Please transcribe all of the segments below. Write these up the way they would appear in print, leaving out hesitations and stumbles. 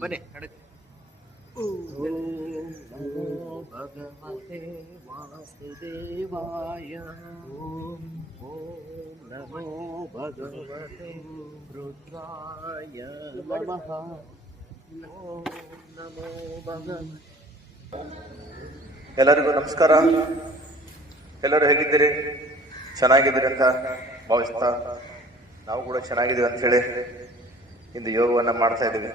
ಬನ್ನಿ ನಮೋ ಭಗವತೆ ವಾಸುದೇವಾಯ. ಓಂ ನಮೋ ಭಗವತೆ ರುದ್ರಾಯ ನಮಃ. ಓಂ ನಮೋ ಭಗವತೆ. ಎಲ್ಲರಿಗೂ ನಮಸ್ಕಾರ. ಎಲ್ಲರೂ ಹೇಗಿದ್ದೀರಿ? ಚೆನ್ನಾಗಿದ್ದೀರಿ ಅಂತ ಭಾವಿಸ್ತಾ ನಾವು ಕೂಡ ಚೆನ್ನಾಗಿದ್ದೀವಿ ಅಂತ ಹೇಳಿ ಇಂದು ಯೋಗವನ್ನು ಮಾಡ್ತಾ ಇದ್ದೀವಿ.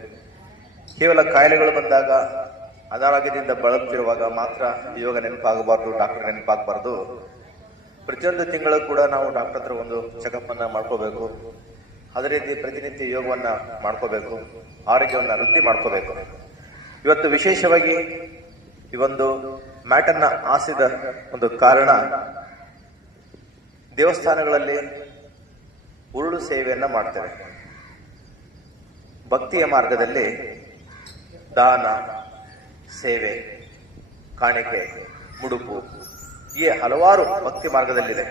ಕೇವಲ ಕಾಯಿಲೆಗಳು ಬಂದಾಗ ಅನಾರೋಗ್ಯದಿಂದ ಬಳಲುತ್ತಿರುವಾಗ ಮಾತ್ರ ಯೋಗ ನೆನಪಾಗಬಾರ್ದು, ಡಾಕ್ಟರ್ ನೆನಪಾಗಬಾರ್ದು. ಪ್ರತಿಯೊಂದು ತಿಂಗಳು ಕೂಡ ನಾವು ಡಾಕ್ಟರ್ ಹತ್ರ ಒಂದು ಚೆಕಪ್ ಅನ್ನ ಮಾಡ್ಕೋಬೇಕು. ಅದೇ ರೀತಿ ಪ್ರತಿನಿತ್ಯ ಯೋಗವನ್ನ ಮಾಡ್ಕೋಬೇಕು, ಆರೋಗ್ಯವನ್ನ ವೃದ್ಧಿ ಮಾಡ್ಕೋಬೇಕು. ಇವತ್ತು ವಿಶೇಷವಾಗಿ ಈ ಒಂದು ಮ್ಯಾಟನ್ನ ಹಾಸಿದ ಒಂದು ಕಾರಣ, ದೇವಸ್ಥಾನಗಳಲ್ಲಿ ಉರುಳು ಸೇವೆಯನ್ನ ಮಾಡ್ತೇವೆ. ಭಕ್ತಿಯ ಮಾರ್ಗದಲ್ಲಿ ದಾನ, ಸೇವೆ, ಕಾಣಿಕೆ, ಮುಡುಪು ಈ ಹಲವಾರು ಭಕ್ತಿ ಮಾರ್ಗದಲ್ಲಿದೆ.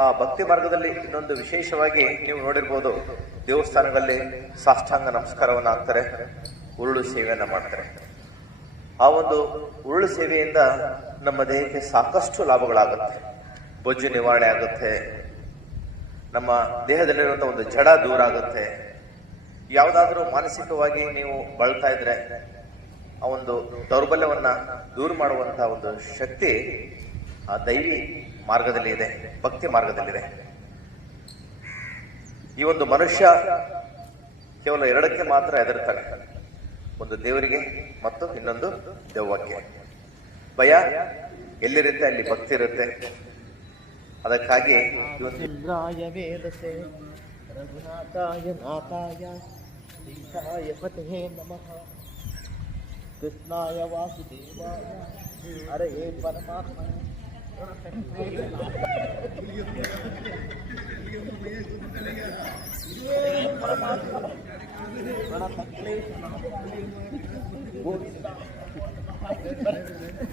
ಆ ಭಕ್ತಿ ಮಾರ್ಗದಲ್ಲಿ ಇನ್ನೊಂದು ವಿಶೇಷವಾಗಿ ನೀವು ನೋಡಿರ್ಬೋದು, ದೇವಸ್ಥಾನಗಳಲ್ಲಿ ಸಾಷ್ಟಾಂಗ ನಮಸ್ಕಾರವನ್ನ ಹಾಕ್ತಾರೆ, ಉರುಳು ಸೇವೆಯನ್ನ ಮಾಡ್ತಾರೆ. ಆ ಒಂದು ಉರುಳು ಸೇವೆಯಿಂದ ನಮ್ಮ ದೇಹಕ್ಕೆ ಸಾಕಷ್ಟು ಲಾಭಗಳಾಗುತ್ತೆ. ಬೊಜ್ಜು ನಿವಾರಣೆ ಆಗುತ್ತೆ, ನಮ್ಮ ದೇಹದಲ್ಲಿರುವಂತಹ ಒಂದು ಜಡ ದೂರ ಆಗುತ್ತೆ. ಯಾವುದಾದ್ರೂ ಮಾನಸಿಕವಾಗಿ ನೀವು ಬಳಲ್ತಾ ಇದ್ರೆ ಆ ಒಂದು ದೌರ್ಬಲ್ಯವನ್ನ ದೂರ ಮಾಡುವಂತಹ ಒಂದು ಶಕ್ತಿ ಆ ದೈವಿ ಮಾರ್ಗದಲ್ಲಿ ಇದೆ, ಭಕ್ತಿ ಮಾರ್ಗದಲ್ಲಿದೆ. ಈ ಒಂದು ಮನುಷ್ಯ ಕೇವಲ ಎರಡಕ್ಕೆ ಮಾತ್ರ ಹೆದರ್ತಾನೆ, ಒಂದು ದೇವರಿಗೆ ಮತ್ತು ಇನ್ನೊಂದು ದೆವ್ವಕ್ಕೆ. ಭಯ ಎಲ್ಲಿರುತ್ತೆ ಅಲ್ಲಿ ಭಕ್ತಿ ಇರುತ್ತೆ. ಅದಕ್ಕಾಗಿ ಇಂದ್ರಾಯ ವೇದಸೆ ರಘುನಾಥಾಯ ನಾಥಾಯ ಸೀತಾಯ ಪತಯೇ ನಮಃ. ಕೃಷ್ಣಾಯ ವಾಸುದೇವಾಯ ಹರಯೇ ಪರಮಾತ್ಮ.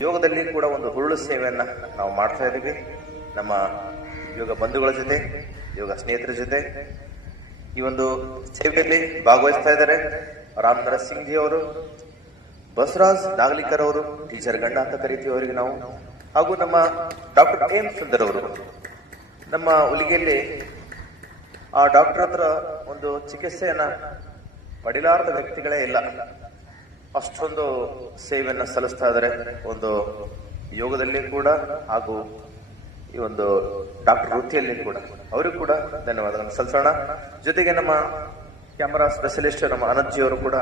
ಯೋಗದಲ್ಲಿ ಕೂಡ ಒಂದು ಹುರುಳು ಸೇವೆಯನ್ನ ನಾವು ಮಾಡ್ತಾ ಇದ್ದೀವಿ. ನಮ್ಮ ಯೋಗ ಬಂಧುಗಳ ಜೊತೆ, ಯೋಗ ಸ್ನೇಹಿತರ ಜೊತೆ ಈ ಒಂದು ಸೇವೆಯಲ್ಲಿ ಭಾಗವಹಿಸ್ತಾ ಇದ್ದಾರೆ ರಾಮ್ ನರಸಿಂಗ್ ಜಿ ಅವರು, ಬಸವರಾಜ್ ನಾಗಲಿಕರ್ ಅವರು, ಟೀಚರ್ ಗಂಡ ಅಂತ ಕರಿತೀವಿ ಅವರಿಗೆ ನಾವು, ಹಾಗೂ ನಮ್ಮ ಡಾಕ್ಟರ್ ಎಂ ಸುಂದರ್ ಅವರು. ನಮ್ಮ ಹುಲಿಗೆಯಲ್ಲಿ ಆ ಡಾಕ್ಟರ್ ಹತ್ರ ಒಂದು ಚಿಕಿತ್ಸೆಯನ್ನ ಪಡಿಲಾರದ ವ್ಯಕ್ತಿಗಳೇ ಇಲ್ಲ, ಅಷ್ಟೊಂದು ಸೇವೆಯನ್ನ ಸಲ್ಲಿಸ್ತಾ ಇದ್ದಾರೆ ಒಂದು ಯೋಗದಲ್ಲಿ ಕೂಡ ಹಾಗೂ ಈ ಒಂದು ಡಾಕ್ಟರ್ ವೃತ್ತಿಯಲ್ಲಿ ಕೂಡ. ಅವರಿಗೂ ಕೂಡ ಧನ್ಯವಾದಗಳನ್ನು ಸಲ್ಲಿಸೋಣ. ಜೊತೆಗೆ ನಮ್ಮ ಕ್ಯಾಮರಾ ಸ್ಪೆಷಲಿಸ್ಟ್ ನಮ್ಮ ಅನಂತ್ ಜಿ ಅವರು ಕೂಡ